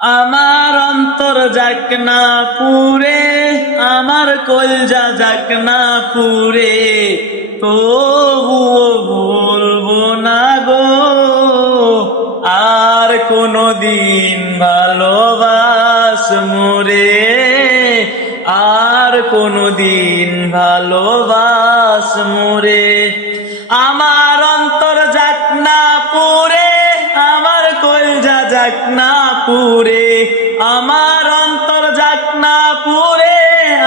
আমার অন্তর যাক না পুরে, আমার কলজা যাক না পুরে, তবুও ভুলবো না গো আর কোনদিন ভালোবাস মোরে, আর কোনদিন ভালোবাস মোরে। আমার অন্তর যাক না পুরে, আমার কলজা যাক না পুরে, আমার অন্তর যাক না পুরে,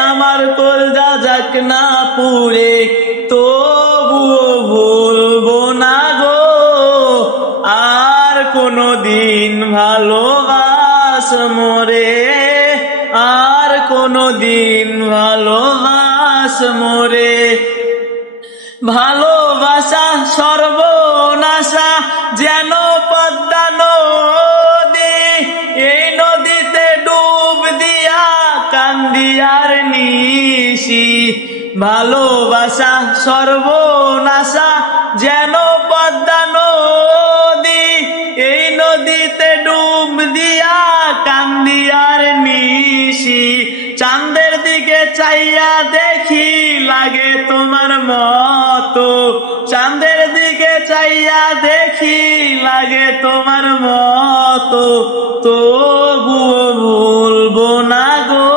আমার কলজা যাক না পুরে, তবুও ভুলবো না গো আর কোনদিন ভালোবাস মোরে, আর কোনদিন ভালোবাস মোরে। ভালোবাসা সর্বনাশা যেন পদ্মা নদী, এই নদীতে ডুব দিয়া কান্দি আর নিশি। ভালোবাসা সর্বনাশা যেন পদ্মা নদী, এই নদীতে ডুব দিয়া কান্দি আর নিশি। চাঁদের দিকে চাইয়া দেখি লাগে তোমার মতো, চাঁদের দিকে চাইয়া দেখি লাগে তোমার মতো, তবুও ভুলবো না গো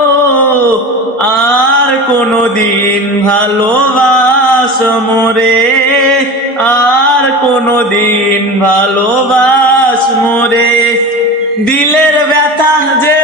আর কোনদিন ভালোবাস মোরে, আর কোনদিন ভালোবাস মোরে। দিলের ব্যথা যে